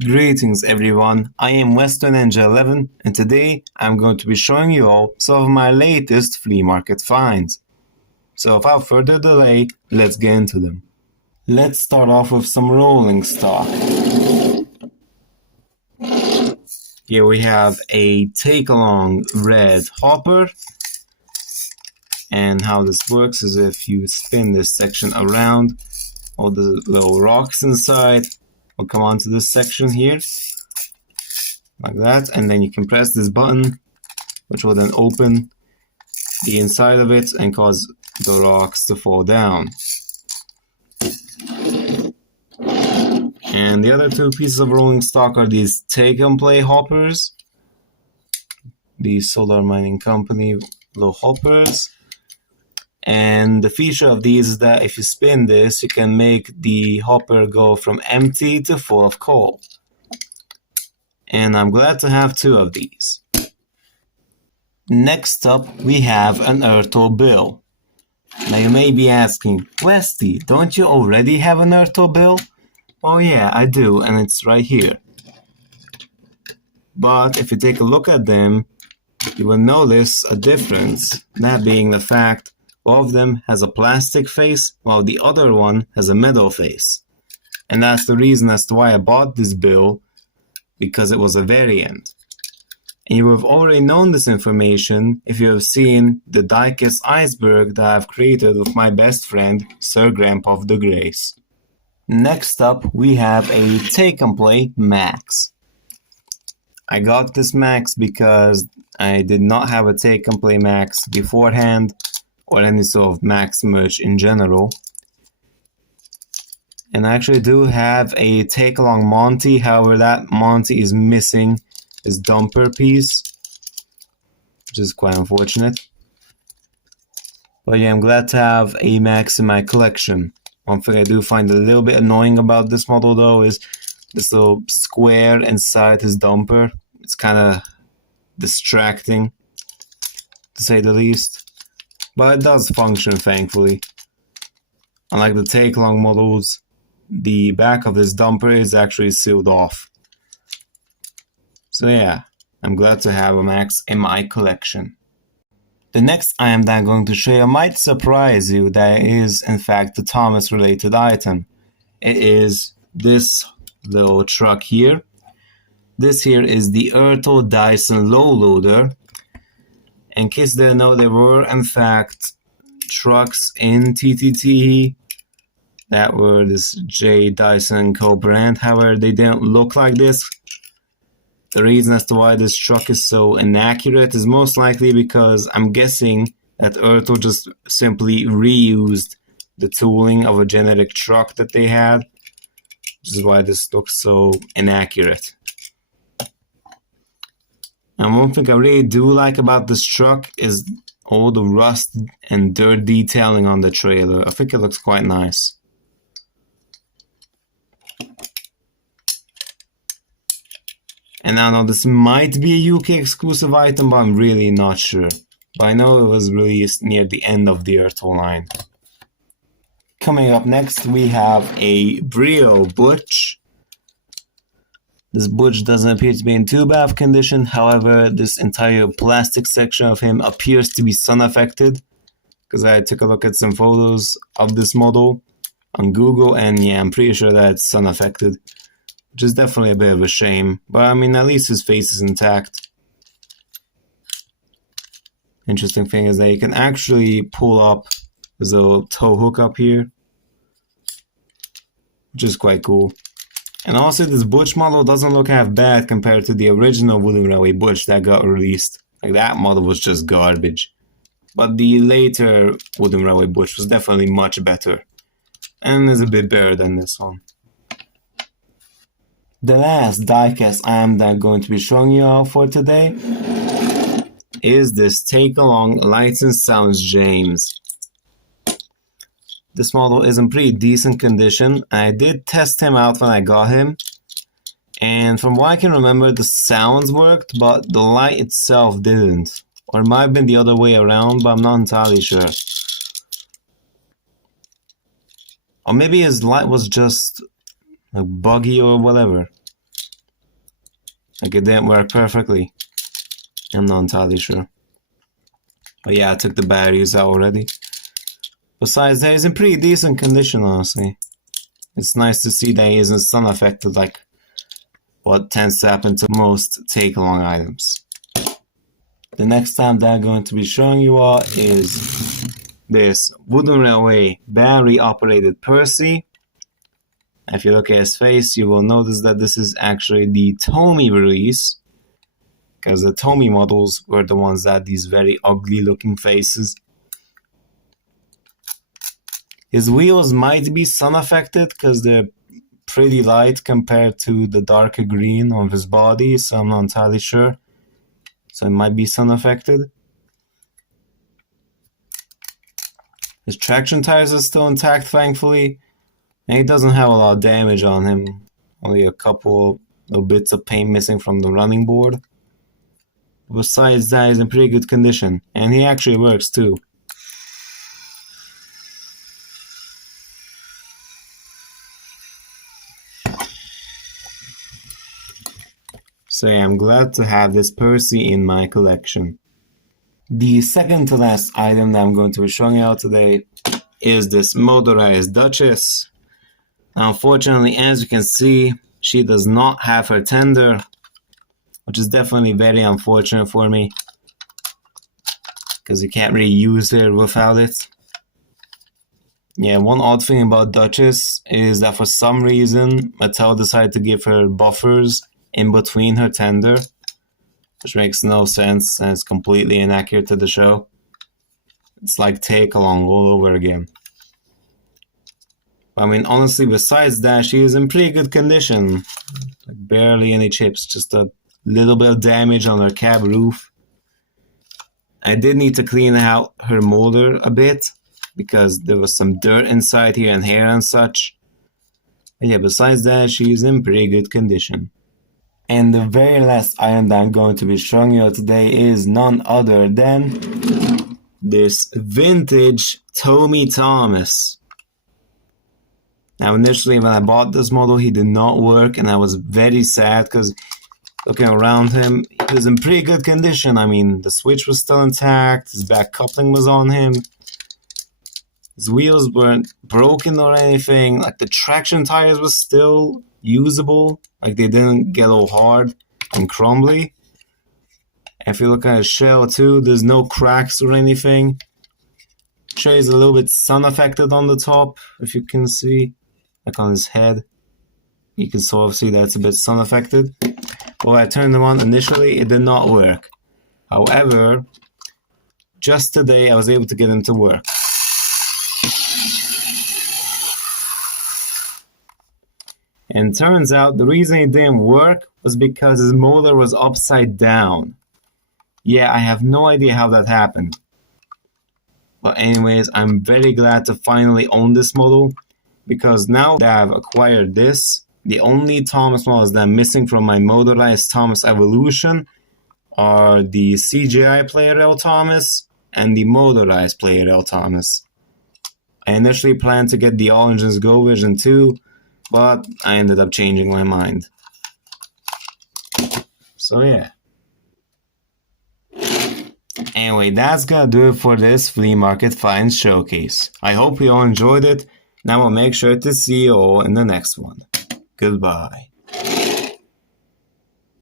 Greetings everyone, I am Western Ninja 11 and today I'm going to be showing you all some of my latest flea market finds. So without further delay, let's get into them. Let's start off with some rolling stock. Here we have a take-along red hopper, and how this works is if you spin this section around, all the little rocks inside will come onto this section here, like that, and then you can press this button, which will then open the inside of it and cause the rocks to fall down. And the other two pieces of rolling stock are these take-and-play hoppers, the Solar Mining Company little hoppers. And the feature of these is that if you spin this, you can make the hopper go from empty to full of coal. And I'm glad to have two of these. Next up, we have an Urto Bill. Now you may be asking, Westy, don't you already have an Urto Bill? Oh yeah, I do, and it's right here. But if you take a look at them, you will notice a difference, that being the fact one of them has a plastic face, while the other one has a metal face. And that's the reason as to why I bought this bill, because it was a variant. And you have already known this information if you have seen the diecast iceberg that I've created with my best friend, Sir Grandpa of the Grace. Next up, we have a take-and-play Max. I got this Max because I did not have a take-and-play Max beforehand, or any sort of Max merch in general. And I actually do have a take-along Monty, however that Monty is missing his dumper piece, which is quite unfortunate. But yeah, I'm glad to have a Max in my collection. One thing I do find a little bit annoying about this model though is this little square inside his dumper. It's kind of distracting, to say the least. But it does function, thankfully. Unlike the take-along models, the back of this dumper is actually sealed off. So yeah, I'm glad to have a Max in my collection. The next item that I'm going to show you might surprise you that it is in fact a Thomas related item. It is this little truck here. This here is the Ertl Dyson low loader. In case you didn't know, there were in fact trucks in TTTE that were this J. Dyson Co. brand, however they didn't look like this. The reason as to why this truck is so inaccurate is most likely because I'm guessing that Ertl just simply reused the tooling of a generic truck that they had, which is why this looks so inaccurate. And one thing I really do like about this truck is all the rust and dirt detailing on the trailer. I think it looks quite nice. And I know this might be a UK exclusive item, but I'm really not sure. But I know it was released near the end of the Ertl line. Coming up next, we have a Brio Butch. This Butch doesn't appear to be in too bad of condition, however, this entire plastic section of him appears to be sun affected. Because I took a look at some photos of this model on Google, and yeah, I'm pretty sure that it's sun affected. Which is definitely a bit of a shame, but I mean, at least his face is intact. Interesting thing is that you can actually pull up this little tow hook up here, which is quite cool. And also, this Butch model doesn't look half bad compared to the original Wooden Railway Butch that got released. Like, that model was just garbage. But the later Wooden Railway Butch was definitely much better, and is a bit better than this one. The last diecast item that I'm going to be showing you all for today is this take-along Lights and Sounds James. This model is in pretty decent condition. I did test him out when I got him, and from what I can remember, the sounds worked, but the light itself didn't. Or it might have been the other way around, but I'm not entirely sure. Or maybe his light was just buggy or whatever. Like it didn't work perfectly. I'm not entirely sure. But yeah, I took the batteries out already. Besides that, he's in pretty decent condition, honestly. It's nice to see that he isn't sun affected like what tends to happen to most take-along items. The next time that I'm going to be showing you all is this Wooden Railway battery-operated Percy. If you look at his face, you will notice that this is actually the Tomy release, because the Tomy models were the ones that had these very ugly looking faces. His wheels might be sun affected because they're pretty light compared to the darker green of his body, so I'm not entirely sure. So it might be sun affected. His traction tires are still intact, thankfully, and he doesn't have a lot of damage on him. Only a couple of bits of paint missing from the running board. Besides that, he's in pretty good condition, and he actually works too. So yeah, I'm glad to have this Percy in my collection. The second to last item that I'm going to be showing you out today is this Motorized Duchess. Now, unfortunately, as you can see, she does not have her tender, which is definitely very unfortunate for me, because you can't really use her without it. Yeah, one odd thing about Duchess is that for some reason, Mattel decided to give her buffers in between her tender, which makes no sense and is completely inaccurate to the show. It's like take along all over again. I mean, honestly, besides that, she is in pretty good condition. Like barely any chips, just a little bit of damage on her cab roof. I did need to clean out her motor a bit because there was some dirt inside here and hair and such. But yeah, besides that, she's in pretty good condition. And the very last item that I'm going to be showing you today is none other than this vintage Tomy Thomas. Now initially when I bought this model, he did not work, and I was very sad because looking around him, he was in pretty good condition. I mean, the switch was still intact, his back coupling was on him, his wheels weren't broken or anything, like the traction tires were still usable, like they didn't get all hard and crumbly. And if you look at his shell too, there's no cracks or anything. Sure, he's a little bit sun affected on the top, if you can see, like on his head. You can sort of see that it's a bit sun affected. But when I turned them on initially, it did not work. However, just today I was able to get him to work. And turns out the reason it didn't work was because his motor was upside down. Yeah, I have no idea how that happened. But anyways, I'm very glad to finally own this model, because now that I've acquired this, the only Thomas models that I'm missing from my Motorized Thomas Evolution are the CGI Player Ertl Thomas and the Motorized Player Ertl Thomas. I initially planned to get the All Engines Go version too, but I ended up changing my mind. So yeah. Anyway, that's gonna do it for this Flea Market Finds Showcase. I hope you all enjoyed it, and I will make sure to see you all in the next one. Goodbye.